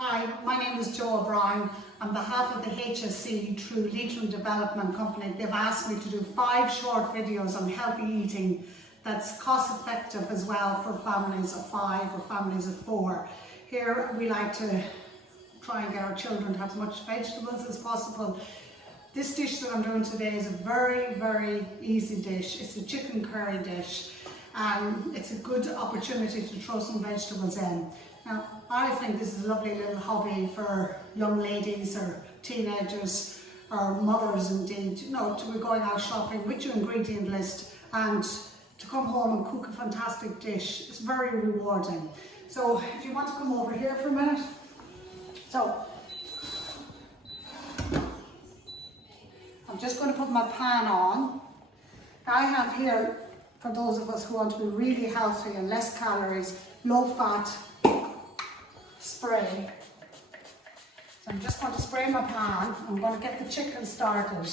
Hi, my name is Jo O'Brien. On behalf of the HSC through Leitrim Development Company, they've asked me to do 5 short videos on healthy eating that's cost effective as well for families of 5 or families of 4. Here we like to try and get our children to have as much vegetables as possible. This dish that I'm doing today is a very easy dish. It's a chicken curry dish and it's a good opportunity to throw some vegetables in. Now, I think this is a lovely little hobby for young ladies or teenagers or mothers indeed, you know, to be going out shopping with your ingredient list and to come home and cook a fantastic dish. It's very rewarding. So if you want to come over here for a minute. So I'm just going to put my pan on. I have here, for those of us who want to be really healthy and less calories, low fat spray. So I'm just going to spray my pan. I'm going to get the chicken started.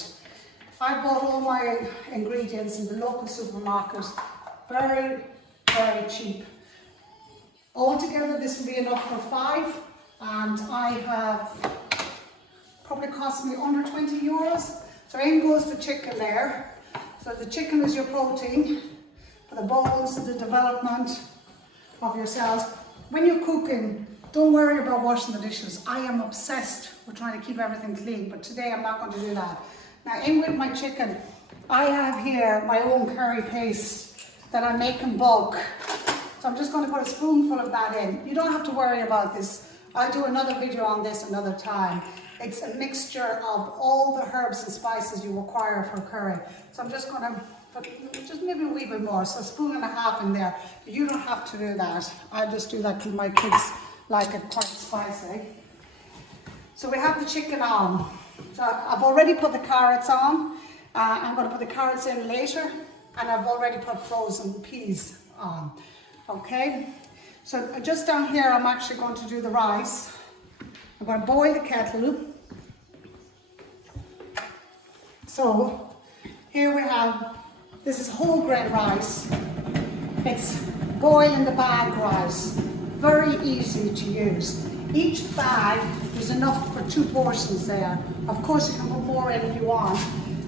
I bought all my ingredients in the local supermarket, very cheap. Altogether this will be enough for 5, and I have probably cost me under 20 euros. So in goes the chicken there. So the chicken is your protein for the bones, the development of your cells. When you're cooking, don't worry about washing the dishes. I am obsessed with trying to keep everything clean, but today I'm not going to do that. Now in with my chicken, I have here my own curry paste that I make in bulk. So I'm just going to put a spoonful of that in. You don't have to worry about this. I'll do another video on this another time. It's a mixture of all the herbs and spices you require for curry. So I'm just going to put just maybe a wee bit more, so 1.5 spoons in there. But you don't have to do that. I just do that because my kids like it quite spicy. So we have the chicken on. So I've already put the carrots on. I'm going to put the carrots in later, and I've already put frozen peas on. Okay, so just down here I'm actually going to do the rice. I'm going to boil the kettle. So here we have, this is whole grain rice. It's boil in the bag rice. Very easy to use. Each bag is enough for 2 portions there. Of course you can put more in if you want,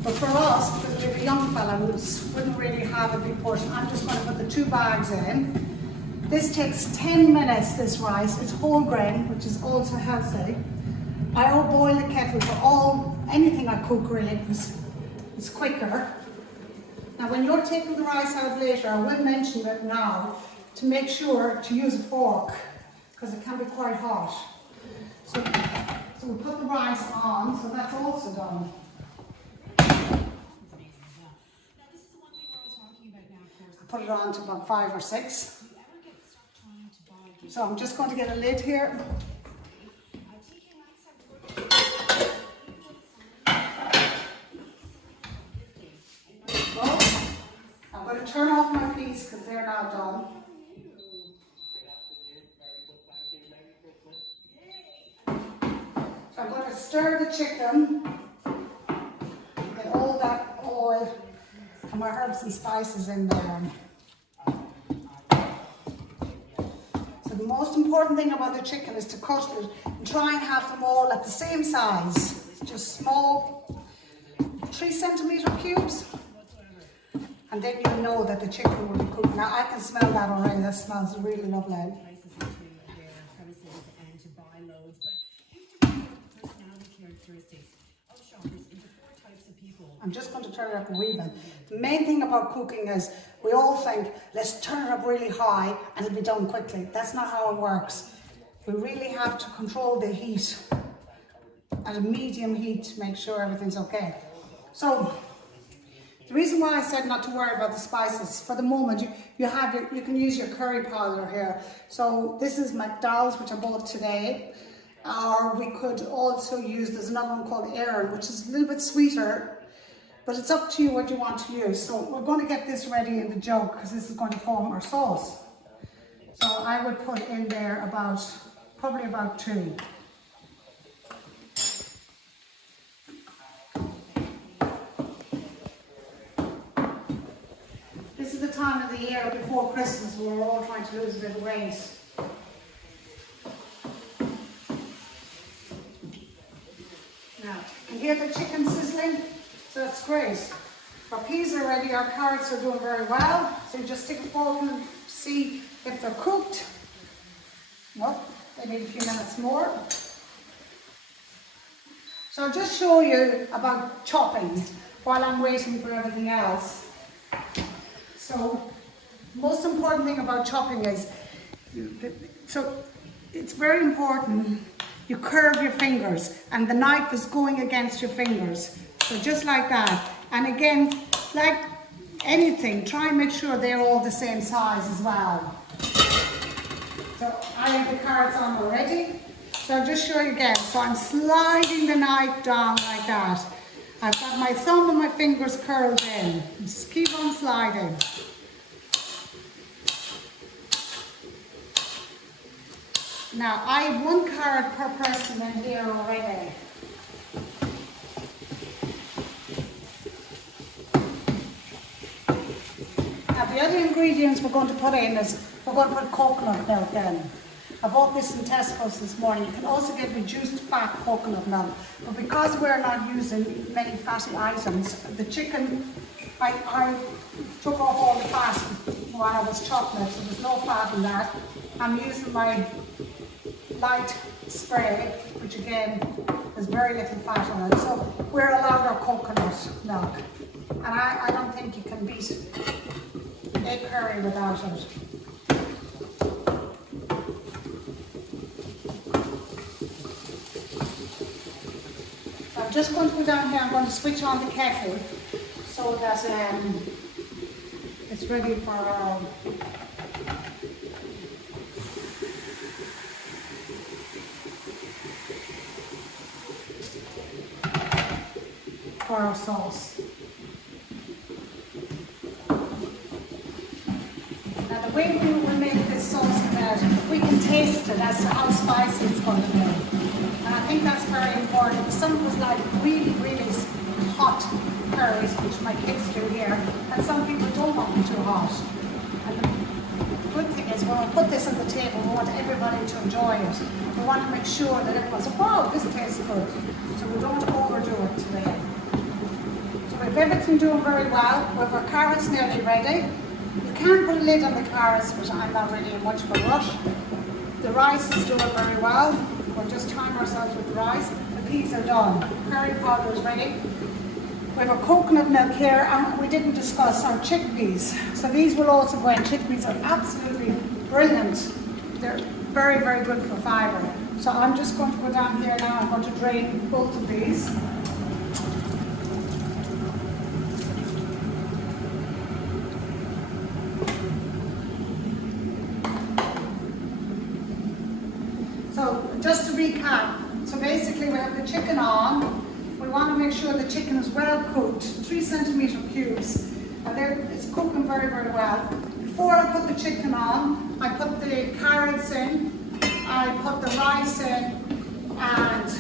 but for us, because we have a young fella who wouldn't really have a big portion, I'm just going to put the 2 bags in. This takes 10 minutes, this rice. It's whole grain, which is also healthy. I will boil the kettle for anything I cook really, because it's quicker. Now when you're taking the rice out later, I will mention it now, to make sure to use a fork, because it can be quite hot. So we put the rice on, so that's also done. Put it on to about 5 or 6. So I'm just going to get a lid here. So I'm going to turn off my peas because they're now done. So I'm going to stir the chicken, get all that oil and my herbs and spices in there. The most important thing about the chicken is to cut it and try and have them all at the same size. Just small 3 centimetre cubes. And then you know that the chicken will be cooked. Now I can smell that already. That smells really lovely. I'm just going to turn it up a wee bit. The main thing about cooking is we all think, let's turn it up really high and it'll be done quickly. That's not how it works. We really have to control the heat at a medium heat to make sure everything's okay. So the reason why I said not to worry about the spices, for the moment you can use your curry powder here. So this is McDowell's, which I bought today. Or we could also use, there's another one called Aaron, which is a little bit sweeter. But it's up to you what you want to use. So we're going to get this ready in the jug because this is going to form our sauce. So I would put in there probably about 2. This is the time of the year before Christmas where we're all trying to lose a bit of weight. You hear the chicken sizzling? So that's great. Our peas are ready, our carrots are doing very well. So you just stick a fork in and see if they're cooked. Nope, they need a few minutes more. So I'll just show you about chopping while I'm waiting for everything else. So, most important thing about chopping is, so it's very important you curve your fingers and the knife is going against your fingers. So just like that. And again, like anything, try and make sure they're all the same size as well. So I have the carrots on already. So I'll just show you again. So I'm sliding the knife down like that. I've got my thumb and my fingers curled in. Just keep on sliding. Now I have 1 carrot per person in here already. Now the other ingredients we're going to put in is, we're going to put coconut milk in. I bought this in Tesco's this morning. You can also get reduced fat coconut milk. But because we're not using many fatty items, the chicken, I took off all the fat while I was chopping it, so there's no fat in that. I'm using my light spray, which again, there's very little fat on it. So we're allowed our coconut milk. And I don't think you can beat egg curry without it. I'm just going to go down here, I'm going to switch on the kettle so that it's ready for our sauce. Now the way we will make this sauce is that we can taste it as to how spicy it's going to be. And I think that's very important. Some of us like really, really hot curries, which my kids do here, and some people don't want them too hot. And the good thing is when we put this on the table, we want everybody to enjoy it. We want to make sure that everyone says, wow, this tastes good. So we don't overdo it today. So we have everything doing very well. We have our carrots nearly ready. You can put a lid on the carrots, but I'm not really in much of a rush. The rice is doing very well. We'll just time ourselves with the rice. The peas are done. The curry powder is ready. We have our coconut milk here, and we didn't discuss our chickpeas. So these will also go in. Chickpeas are absolutely brilliant. They're very, very good for fibre. So I'm just going to go down here now. I'm going to drain both of these. So just to recap, so basically we have the chicken on. We want to make sure the chicken is well cooked, 3 centimetre cubes, and it's cooking very, very well. Before I put the chicken on, I put the carrots in, I put the rice in, and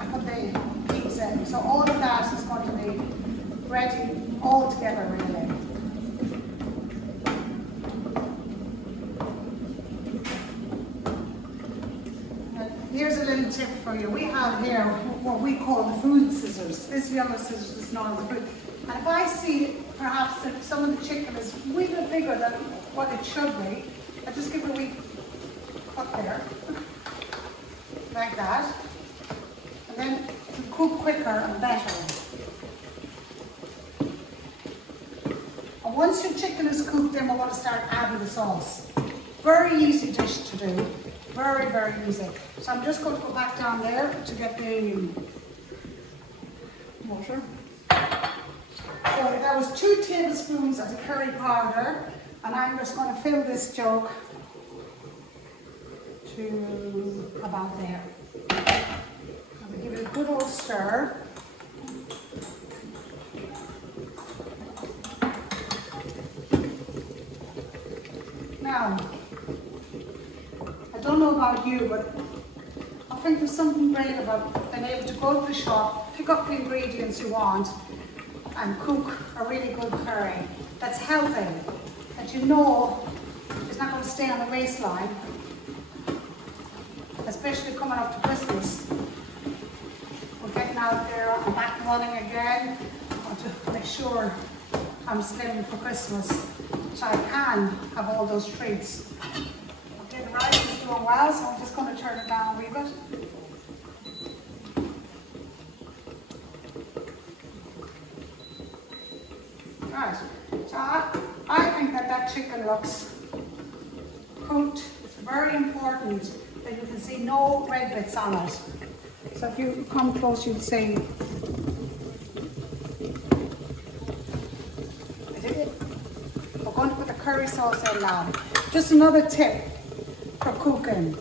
I put the peas in. So all of that is going to be ready all together really. Here's a little tip for you. We have here what we call the food scissors. This yellow scissors is known as the food. And if I see perhaps that some of the chicken is a wee bit bigger than what it should be, I just give it a wee cut there, like that. And then it'll cook quicker and better. And once your chicken is cooked, then we're going to start adding the sauce. Very easy dish to do. Very, very easy. So I'm just going to go back down there to get the water. So that was 2 tablespoons of the curry powder, and I'm just going to fill this jug to about there. I'm going to give it a good old stir. Now, I don't know about you, but I think there's something great about being able to go to the shop, pick up the ingredients you want, and cook a really good curry that's healthy, that you know is not going to stay on the waistline, especially coming up to Christmas. We're getting chicken out there. I'm back running again. I want to make sure I'm slim for Christmas, so I can have all those treats. Okay, the rice is doing well, so I'm just going to turn it down a wee bit. Right, so I think that chicken looks cooked. It's very important that you can see no red bits on it. So if you come close, you'll see. We're going to put the curry sauce in now. Just another tip for cooking.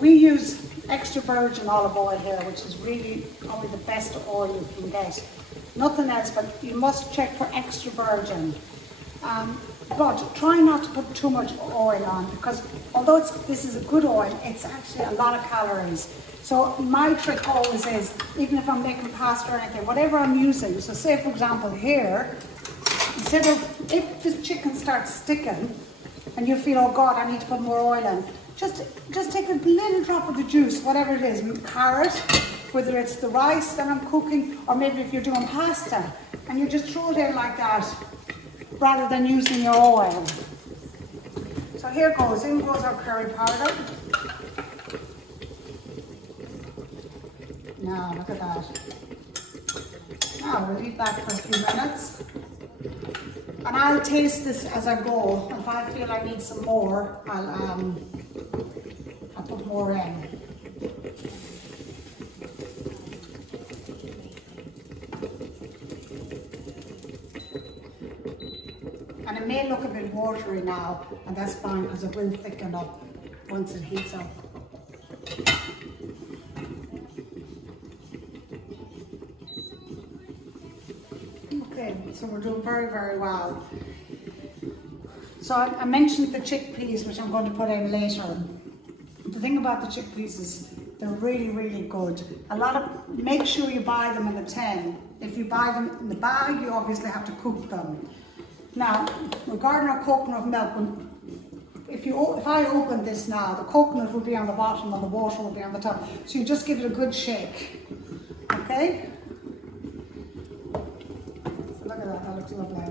We use extra virgin olive oil here, which is really probably the best oil you can get. Nothing else, but you must check for extra virgin. But try not to put too much oil on, because although this is a good oil, it's actually a lot of calories. So my trick always is, even if I'm making pasta or anything, whatever I'm using, so say for example here, instead of, if the chicken starts sticking and you feel, oh God, I need to put more oil in, just take a little drop of the juice, whatever it is, carrot, whether it's the rice that I'm cooking, or maybe if you're doing pasta, and you just throw it in like that, rather than using your oil. So here goes, in goes our curry powder. Now, look at that. Now, we'll leave that for a few minutes. And I'll taste this as I go. If I feel I need some more, I'll put more in. And it may look a bit watery now, and that's fine because it will thicken up once it heats up. Okay, so we're doing very, very well. So I mentioned the chickpeas, which I'm going to put in later. The thing about the chickpeas is they're really, really good. Make sure you buy them in a tin. If you buy them in the bag, you obviously have to cook them. Now, regarding our coconut milk, if I open this now, the coconut will be on the bottom and the water will be on the top. So you just give it a good shake, okay? So look at that looks lovely.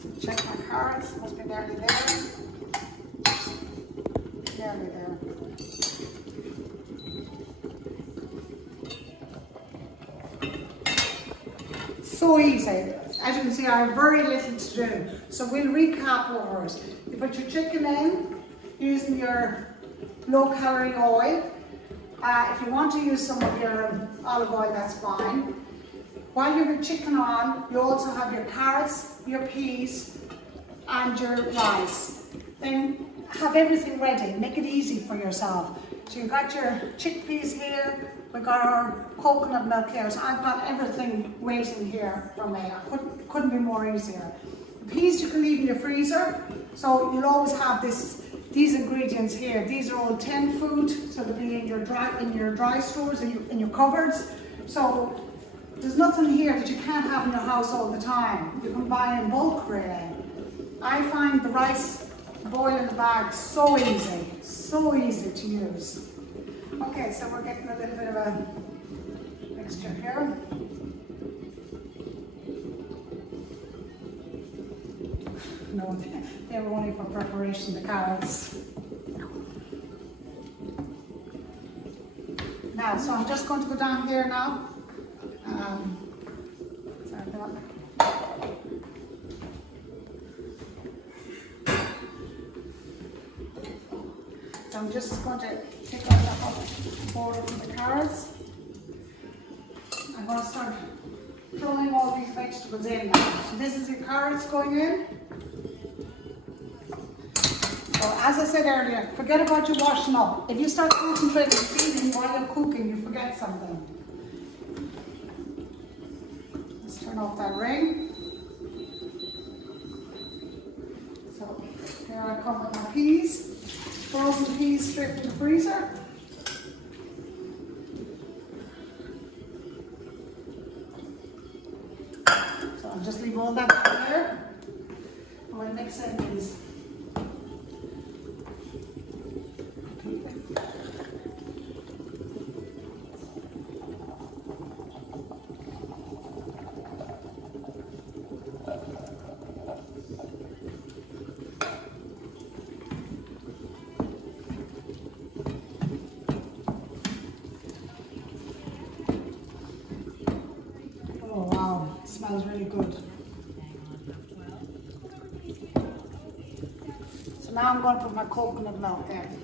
So check my carrots, must be nearly there. Nearly there. So easy. As you can see, I have very little to do. So we'll recap over it. You put your chicken in using your low-calorie oil. If you want to use some of your olive oil, that's fine. While you have your chicken on, you also have your carrots, your peas, and your rice. Then have everything ready. Make it easy for yourself. So you've got your chickpeas here. We've got our coconut milk here, so I've got everything waiting here for me. Couldn't be more easier. The peas you can leave in your freezer, so you'll always have these ingredients here. These are all tin food, so they'll be in your dry stores, in your cupboards. So there's nothing here that you can't have in your house all the time. You can buy in bulk, really. I find the rice boil in the bag so easy to use. Okay, so we're getting a little bit of a mixture here. No, they were only for preparation, the carrots. Now, so I'm just going to go down here now. So I'm just going to take out the hot border from the carrots. I'm going to start throwing all these vegetables in now. So this is your carrots going in. So as I said earlier, forget about your washing up. If you start concentrating on feeding while you're cooking, you forget something. Let's turn off that ring. So here I come with my peas. Frozen peas straight from the freezer. So I'll just leave all that down there. And we'll mix in these. smells really good. So now I'm going to put my coconut milk in.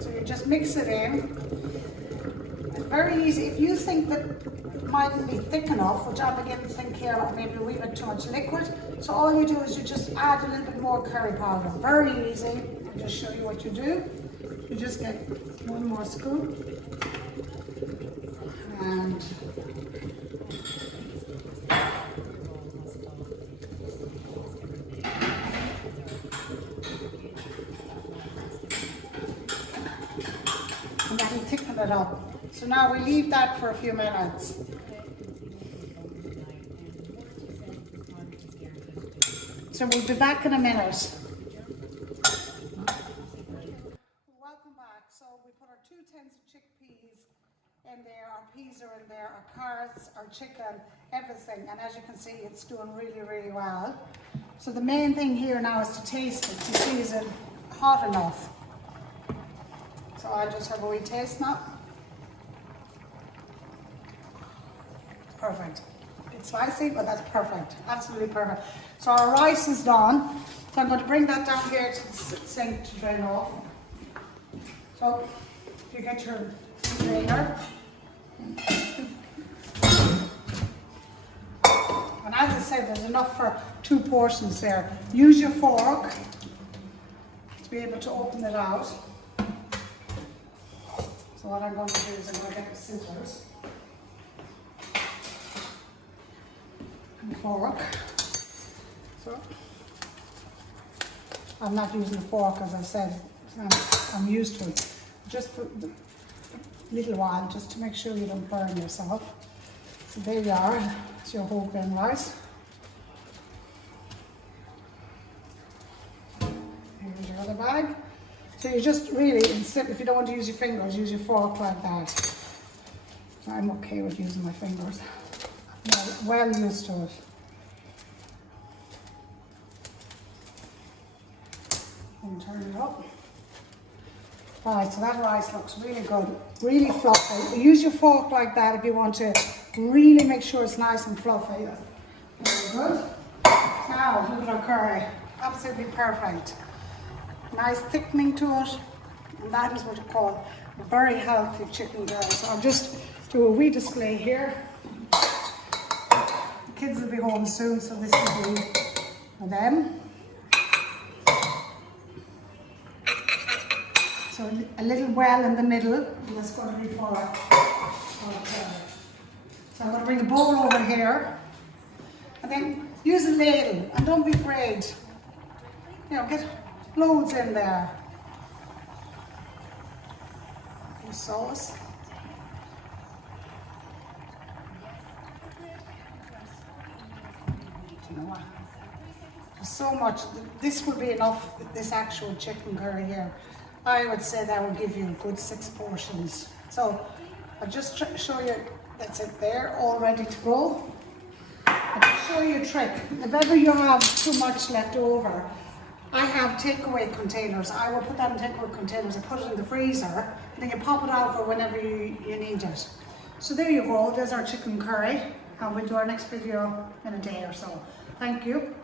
So you just mix it in. It's very easy. If you think that it mightn't be thick enough, which I'm beginning to think here, or maybe a wee bit too much liquid, so all you do is you just add a little bit more curry powder. Very easy. I'll just show you what you do. You just get one more scoop and that'll thicken it up. So now we leave that for a few minutes. So we'll be back in a minute. Welcome back. So we put our 2 tins of chickpeas in there, our peas are in there, our carrots, our chicken, everything. And as you can see, it's doing really, really well. So the main thing here now is to taste it, to see is it hot enough. So I'll just have a wee taste now. Perfect. It's spicy, but that's perfect. Absolutely perfect. So our rice is done. So I'm going to bring that down here to the sink to drain off. So if you get your drainer. And as I said, there's enough for 2 portions there. Use your fork to be able to open it out. So what I'm going to do is I'm going to get the scissors and fork. So I'm not using a fork, as I said. I'm used to it. Just for a little while, just to make sure you don't burn yourself. So there you are. It's your whole grain rice. Here's your other bag. So you just really, instead, if you don't want to use your fingers, use your fork like that. I'm okay with using my fingers. I'm well used to it. And turn it up. Right, so that rice looks really good, really fluffy. Use your fork like that if you want to really make sure it's nice and fluffy. Very good. Now, look at our curry. Absolutely perfect. Nice thickening to it, and that is what you call a very healthy chicken curry. So I'll just do a wee display here. The kids will be home soon, so this will be for them. So a little well in the middle, and that's going to be for our curry. So I'm going to bring a bowl over here, and then use a ladle, and don't be afraid. You know, get loads in there. Your sauce. You know what? There's so much. This will be enough, this actual chicken curry here. I would say that will give you a good 6 portions. So I'll just show you, that's it there, all ready to go. I'll show you a trick. If ever you have too much left over, I have takeaway containers. I will put that in takeaway containers. I put it in the freezer, and then you pop it out for whenever you need it. So there you go. There's our chicken curry, and we'll do our next video in a day or so. Thank you.